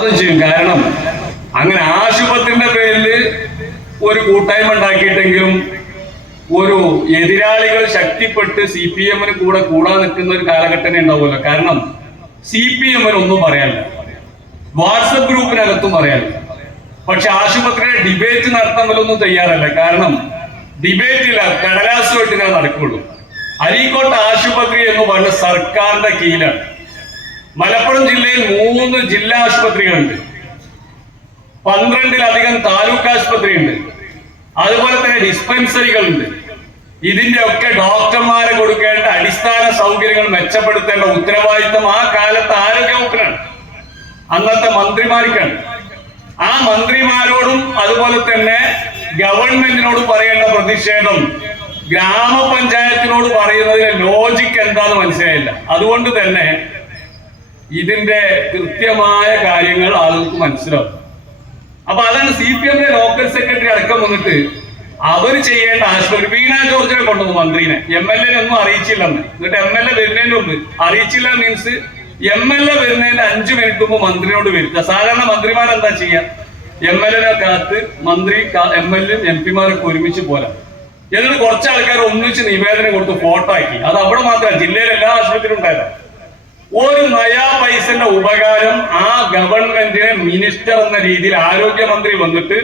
ചെയ്യും കാരണം അങ്ങനെ ആശുപത്രിന്റെ പേരിൽ ഒരു കൂട്ടായ്മ ഉണ്ടാക്കിയിട്ടെങ്കിലും ഒരു എതിരാളികൾ ശക്തിപ്പെട്ട് സി പി എമ്മിന് കൂടെ കൂടാൻ നിൽക്കുന്ന ഒരു കാലഘട്ടമേ ഉണ്ടാവുമല്ലോ. കാരണം സി പി എമ്മിന് ഒന്നും പറയാനില്ല. വാട്സപ്പ് ഗ്രൂപ്പിനകത്തും പറയാനില്ല. പക്ഷെ ആശുപത്രിയെ ഡിബേറ്റ് നടത്താൻ തയ്യാറല്ല. കാരണം ഡിബേറ്റില്ല കടലാസുമായിട്ടേ നടക്കുള്ളൂ. അരീക്കോട്ട് ആശുപത്രി എന്ന് പറഞ്ഞ സർക്കാരിന്റെ കീഴിലാണ്. മലപ്പുറം ജില്ലയിൽ മൂന്ന് ജില്ലാ ആശുപത്രികളുണ്ട്. പന്ത്രണ്ടിലധികം താലൂക്ക് ആശുപത്രി ഉണ്ട് അതുപോലെ തന്നെ ഡിസ്പെൻസറികളുണ്ട്. ഇതിന്റെ ഒക്കെ ഡോക്ടർമാരെ കൊടുക്കേണ്ട അടിസ്ഥാന സൗകര്യങ്ങൾ മെച്ചപ്പെടുത്തേണ്ട ഉത്തരവാദിത്തം ആ കാലത്ത് ആരോഗ്യ വകുപ്പിനാണ്. അന്നത്തെ മന്ത്രിമാർക്കാണ്. ആ മന്ത്രിമാരോടും അതുപോലെ തന്നെ ഗവൺമെന്റിനോട് പറയേണ്ട പ്രതിഷേധം ഗ്രാമപഞ്ചായത്തിനോട് പറയുന്നതിലെ ലോജിക്ക് എന്താന്ന് മനസ്സിലായില്ല. അതുകൊണ്ട് തന്നെ ഇതിന്റെ കൃത്യമായ കാര്യങ്ങൾ ആളുകൾക്ക് മനസ്സിലാവും. അപ്പൊ അതാണ് സി പി എമ്മിന്റെ ലോക്കൽ സെക്രട്ടറി അടക്കം വന്നിട്ട് അവർ ചെയ്യേണ്ട ആശുപത്രി വീണ ജോർജിനെ കൊണ്ടുവന്നു മന്ത്രിനെ. എം എൽ എ ഒന്നും അറിയിച്ചില്ലെന്ന്. എന്നിട്ട് എം എൽ എ വരുന്നതിന്റെ മുമ്പ് അറിയിച്ചില്ല മീൻസ് എം എൽ എ വരുന്നതിന്റെ അഞ്ചു മിനിറ്റ് മുമ്പ് മന്ത്രിയോട് വരുത്തുക. സാധാരണ മന്ത്രിമാർ എന്താ ചെയ്യാ എം എൽ എനെ കാത്ത് മന്ത്രി എം എൽ എ എം പിമാരൊക്കെ ഒരുമിച്ച് പോരാ. എന്നിട്ട് കുറച്ച് ആൾക്കാർ ഒന്നിച്ച് നിവേദനം കൊടുത്ത് ഫോട്ടോ ആക്കി. അത് അവിടെ മാത്രമല്ല ജില്ലയിലെ എല്ലാ ആശുപത്രിയിലും ഉണ്ടായതാണ് ഒരു നയാ പൈസന്റെ ഉപകാരം ആ ഗവൺമെന്റിനെ മിനിസ്റ്റർ എന്ന രീതിയിൽ ആരോഗ്യമന്ത്രി വന്നിട്ട്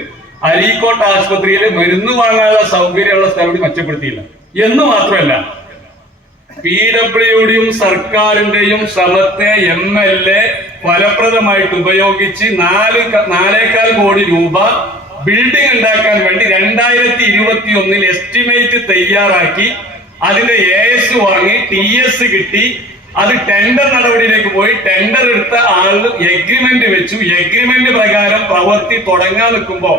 അരീക്കോട്ട് ആശുപത്രിയിൽ മരുന്ന് വാങ്ങാനുള്ള സൗകര്യമുള്ള സ്ഥലം മെച്ചപ്പെടുത്തിയില്ല. എന്ന് മാത്രമല്ല പി ഡബ്ല്യുഡിയും സർക്കാരിന്റെയും ശ്രമത്തെ എം എൽ എ ഫലപ്രദമായിട്ട് ഉപയോഗിച്ച് നാല് നാലേകാൽ കോടി രൂപ ബിൽഡിംഗ് ഉണ്ടാക്കാൻ വേണ്ടി രണ്ടായിരത്തി ഇരുപത്തി ഒന്നിൽ എസ്റ്റിമേറ്റ് തയ്യാറാക്കി അതിന്റെ എ എസ് വാങ്ങി ടി എസ് കിട്ടി അത് ടെൻഡർ നടപടിയിലേക്ക് പോയി. ടെൻഡർ എടുത്ത ആൾ എഗ്രിമെന്റ് വെച്ചു. എഗ്രിമെന്റ് പ്രകാരം പ്രവൃത്തി തുടങ്ങാൻ നിൽക്കുമ്പോ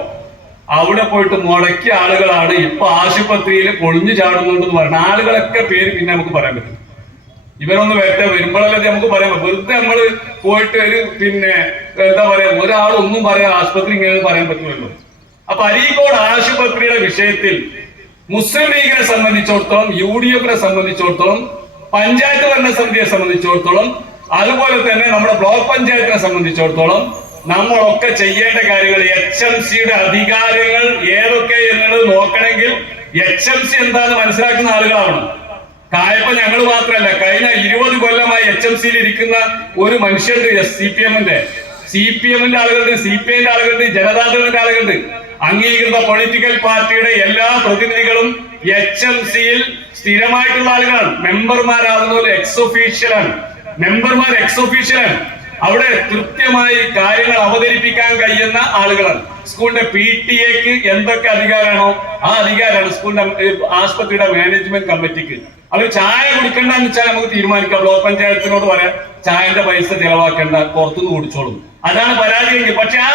അവിടെ പോയിട്ട് മുടക്കിയ ആളുകളാണ് ഇപ്പൊ ആശുപത്രിയിൽ പൊളിഞ്ഞു ചാടുന്നുണ്ടെന്ന് പറയുന്നത് ആളുകളൊക്കെ പേര് പിന്നെ നമുക്ക് പറയാൻ പറ്റും. ഇവരൊന്ന് വരട്ടെ വരുമ്പോഴല്ലേ നമുക്ക് പറയാൻ പറ്റും. വെറുതെ നമ്മൾ പോയിട്ട് ഒരു പിന്നെ എന്താ പറയാ ഒരാൾ ഒന്നും പറയാൻ ആശുപത്രി ഇങ്ങനെ പറയാൻ പറ്റുമല്ലോ അപ്പൊ അരീക്കോട് ആശുപത്രിയുടെ വിഷയത്തിൽ മുസ്ലിം ലീഗിനെ സംബന്ധിച്ചിടത്തോളം യു ഡി എഫിനെ സംബന്ധിച്ചിടത്തോളം പഞ്ചായത്ത് ഭരണസമിതിയെ സംബന്ധിച്ചിടത്തോളം അതുപോലെ തന്നെ നമ്മുടെ ബ്ലോക്ക് പഞ്ചായത്തിനെ സംബന്ധിച്ചിടത്തോളം നമ്മളൊക്കെ ചെയ്യേണ്ട കാര്യങ്ങൾ എച്ച് എം സിയുടെ അധികാരങ്ങൾ ഏതൊക്കെ എന്നുള്ളത് നോക്കണമെങ്കിൽ എച്ച് എം സി എന്താന്ന് മനസ്സിലാക്കുന്ന ആളുകളാവണം. കായപ്പ ഞങ്ങൾ മാത്രമല്ല കഴിഞ്ഞ ഇരുപത് കൊല്ലമായി എച്ച് എം സിയിൽ ഇരിക്കുന്ന ഒരു മനുഷ്യന്റെ സി പി എമ്മിന്റെ സി പി എമ്മിന്റെ ആളുകളുണ്ട് സി പി ഐന്റെ ആളുകളുണ്ട് ജനതാദളിന്റെ ആളുകളുണ്ട്. അംഗീകൃത പൊളിറ്റിക്കൽ പാർട്ടിയുടെ എല്ലാ പ്രതിനിധികളും എച്ച് എം സിയിൽ സ്ഥിരമായിട്ടുള്ള ആളുകളാണ്. മെമ്പർമാരാവുന്നവർ എക്സ് ഒഫീഷ്യലാണ് മെമ്പർമാർ എക്സ് ഒഫീഷ്യലാണ് അവിടെ കൃത്യമായി കാര്യങ്ങൾ അവതരിപ്പിക്കാൻ കഴിയുന്ന ആളുകളാണ്. സ്കൂളിന്റെ പി ടി എക്ക് എന്തൊക്കെ അധികാരമാണോ ആ അധികാരമാണ് സ്കൂളിന്റെ ആശുപത്രിയുടെ മാനേജ്മെന്റ് കമ്മിറ്റിക്ക് അവർ ചായ കുടിക്കണ്ടെന്ന് വെച്ചാൽ നമുക്ക് തീരുമാനിക്കാം. ബ്ലോക്ക് പഞ്ചായത്തിനോട് പറയാം. ചായന്റെ പൈസ ചെലവാക്കേണ്ട പുറത്തുനിന്ന് കുടിച്ചോളും. അതാണ് പരാതി പക്ഷെ ആ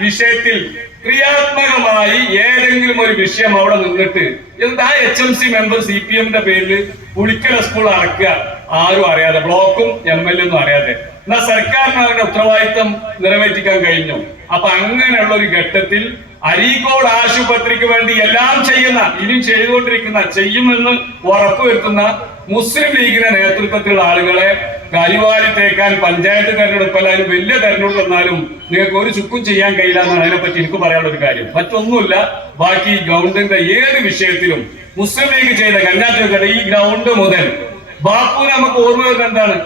വിഷയത്തിൽ ക്രിയാത്മകമായി ഏതെങ്കിലും ഒരു വിഷയം അവിടെ നിന്നിട്ട് എന്താ H M C member C P എമ്മിന്റെ പേരിൽ പുളിക്കല സ്കൂൾ അടക്കുക ആരും അറിയാതെ ബ്ലോക്കും എം എൽ എന്നും അറിയാതെ. എന്നാ സർക്കാരിന് അവരുടെ ഉത്തരവാദിത്തം നിറവേറ്റിക്കാൻ കഴിഞ്ഞു. അപ്പൊ അങ്ങനെയുള്ള ഒരു ഘട്ടത്തിൽ അരീക്കോട് ആശുപത്രിക്ക് വേണ്ടി എല്ലാം ചെയ്യുന്ന ഇനിയും ചെയ്തുകൊണ്ടിരിക്കുന്ന ചെയ്യുമെന്ന് ഉറപ്പുവരുത്തുന്ന മുസ്ലിം ലീഗിന്റെ നേതൃത്വത്തിലുള്ള ആളുകളെ കരിവാരി തേക്കാൻ പഞ്ചായത്ത് തെരഞ്ഞെടുപ്പ് അതിന് വലിയ തെരഞ്ഞെടുപ്പ് എന്നാലും നിങ്ങൾക്ക് ഒരു ചുക്കും ചെയ്യാൻ കഴിയില്ല എന്നാണ് അതിനെപ്പറ്റി എനിക്ക് പറയാനുള്ള ഒരു കാര്യം. മറ്റൊന്നുമില്ല ബാക്കി ഗ്രൗണ്ടിന്റെ ഏത് വിഷയത്തിലും മുസ്ലിം ലീഗ് ചെയ്ത കന്യാസ്ത്രീകളുടെ ഈ ഗ്രൗണ്ട് മുതൽ. ബാപ്പു നമുക്ക് ഓർമ്മ വരുന്നത് എന്താണ്?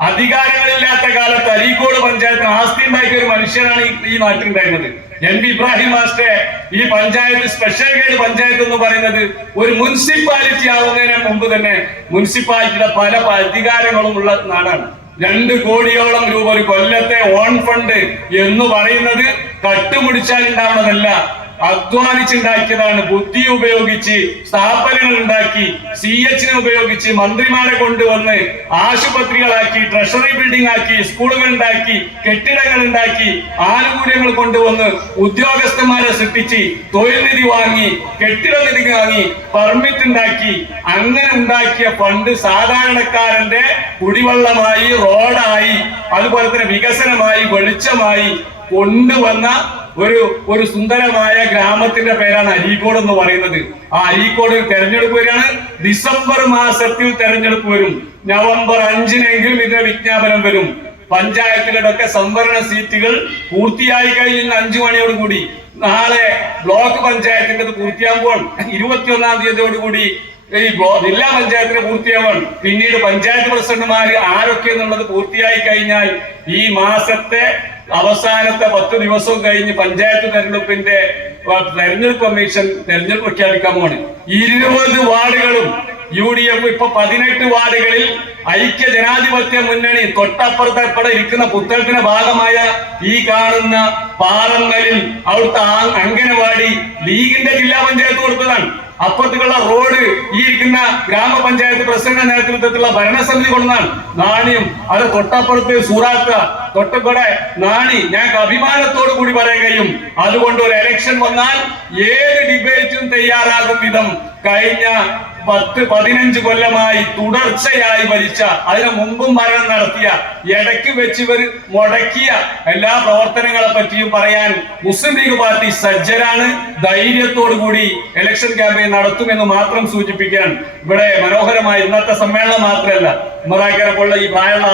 അധികാരങ്ങളില്ലാത്ത കാലത്ത് അരീക്കോട് പഞ്ചായത്ത് ആസ്തി ഉണ്ടാക്കിയ ഒരു മനുഷ്യനാണ് ഈ- നാട്ടിലുണ്ടായിരുന്നത്. എം പി ഇബ്രാഹിം മാസ്റ്റർ ഈ പഞ്ചായത്ത് സ്പെഷ്യൽ ഗ്രേഡ് പഞ്ചായത്ത് എന്ന് പറയുന്നത് ഒരു മുനിസിപ്പാലിറ്റി ആവുന്നതിന് മുമ്പ് തന്നെ മുനിസിപ്പാലിറ്റിയുടെ പല അധികാരങ്ങളും ഉള്ള നാടാണ്. രണ്ട് കോടിയോളം രൂപ ഒരു കൊല്ലത്തെ ഓൺ ഫണ്ട് എന്ന് പറയുന്നത് കട്ടുപിടിച്ചാൽ ഉണ്ടാവുന്നതല്ല. അധ്വാനിച്ചുണ്ടാക്കിയതാണ്. ബുദ്ധി ഉപയോഗിച്ച് സ്ഥാപനങ്ങൾ ഉണ്ടാക്കി സി എച്ചിനെ ഉപയോഗിച്ച് മന്ത്രിമാരെ കൊണ്ടുവന്ന് ആശുപത്രികളാക്കി ട്രഷറി ബിൽഡിംഗ് ആക്കി സ്കൂളുകൾ ഉണ്ടാക്കി കെട്ടിടങ്ങൾ ഉണ്ടാക്കി ആനുകൂല്യങ്ങൾ കൊണ്ടുവന്ന് ഉദ്യോഗസ്ഥന്മാരെ സൃഷ്ടിച്ച് തൊഴിൽ നിധി വാങ്ങി കെട്ടിട നിധി വാങ്ങി പെർമിറ്റ് ഉണ്ടാക്കി അങ്ങനെ ഉണ്ടാക്കിയ ഫണ്ട് സാധാരണക്കാരന്റെ കുടിവെള്ളമായി റോഡായി അതുപോലെ തന്നെ വികസനമായി വെളിച്ചമായി കൊണ്ടുവന്ന ഒരു ഒരു സുന്ദരമായ ഗ്രാമത്തിന്റെ പേരാണ് അരീക്കോട് എന്ന് പറയുന്നത്. ആ അരീക്കോട് തെരഞ്ഞെടുപ്പ് വരികയാണ്. ഡിസംബർ മാസത്തിൽ തെരഞ്ഞെടുപ്പ് വരും. നവംബർ അഞ്ചിനെങ്കിലും ഇതിന്റെ വിജ്ഞാപനം വരും. പഞ്ചായത്തുകളുടെ സംവരണ സീറ്റുകൾ പൂർത്തിയായി കഴിഞ്ഞ അഞ്ചു മണിയോട് കൂടി. നാളെ ബ്ലോക്ക് പഞ്ചായത്തിന്റെ പൂർത്തിയാകുമ്പോൾ ഇരുപത്തിയൊന്നാം തീയതിയോടുകൂടി ഈ ജില്ലാ പഞ്ചായത്തിന് പൂർത്തിയാവാണ് പിന്നീട് പഞ്ചായത്ത് പ്രസിഡന്റുമാര് ആരൊക്കെ എന്നുള്ളത് പൂർത്തിയായി കഴിഞ്ഞാൽ ഈ മാസത്തെ അവസാനത്തെ പത്ത് ദിവസവും കഴിഞ്ഞ് പഞ്ചായത്ത് തെരഞ്ഞെടുപ്പിന്റെ തെരഞ്ഞെടുപ്പ് കമ്മീഷൻ തെരഞ്ഞെടുപ്പ് പ്രഖ്യാപിക്കാൻ പോണ് ഇരുപത് വാർഡുകളും യു ഡി എഫ് ഇപ്പൊ പതിനെട്ട് വാർഡുകളിൽ ഐക്യ ജനാധിപത്യ മുന്നണി തൊട്ടപ്പുറത്തപ്പടെ ഇരിക്കുന്ന പുത്തേട്ടിന്റെ ഭാഗമായ ഈ കാണുന്ന പാറങ്ങലിൽ അവിടുത്തെ അംഗനവാടി ലീഗിന്റെ ജില്ലാ പഞ്ചായത്ത് കൊടുത്തതാണ്. അപ്പുറത്തേക്കുള്ള റോഡ് ഈ ഇരിക്കുന്ന ഗ്രാമപഞ്ചായത്ത് പ്രസിഡന്റ് നേതൃത്വത്തിലുള്ള ഭരണസമിതി കൊണ്ടാണ് നാണിയും അത് തൊട്ടപ്പുറത്ത് സൂറാത്ത തൊട്ടക്കൂടെ നാണി. ഞാൻ അഭിമാനത്തോടു കൂടി പറയാൻ കഴിയും. അതുകൊണ്ട് ഒരു എലക്ഷൻ വന്നാൽ ഏത് ഡിബേറ്റും തയ്യാറാകും വിധം. കഴിഞ്ഞ പത്ത് പതിനഞ്ച് കൊല്ലമായി തുടർച്ചയായി ഭരിച്ച അതിനു മുമ്പും ഭരണം നടത്തിയ ഇടയ്ക്ക് വെച്ച് ഇവർ മുടക്കിയ എല്ലാ പ്രവർത്തനങ്ങളെ പറ്റിയും പറയാൻ മുസ്ലിം ലീഗ് പാർട്ടി സജ്ജരാണ്. ധൈര്യത്തോടു കൂടി ഇലക്ഷൻ ക്യാമ്പയിൻ നടത്തുമെന്ന് മാത്രം സൂചിപ്പിക്കാൻ ഇവിടെ മനോഹരമായ ഇന്നത്തെ സമ്മേളനം മാത്രമല്ല. ഉമ്മറാക്കരെ പോലുള്ള ഈ പ്രായമുള്ള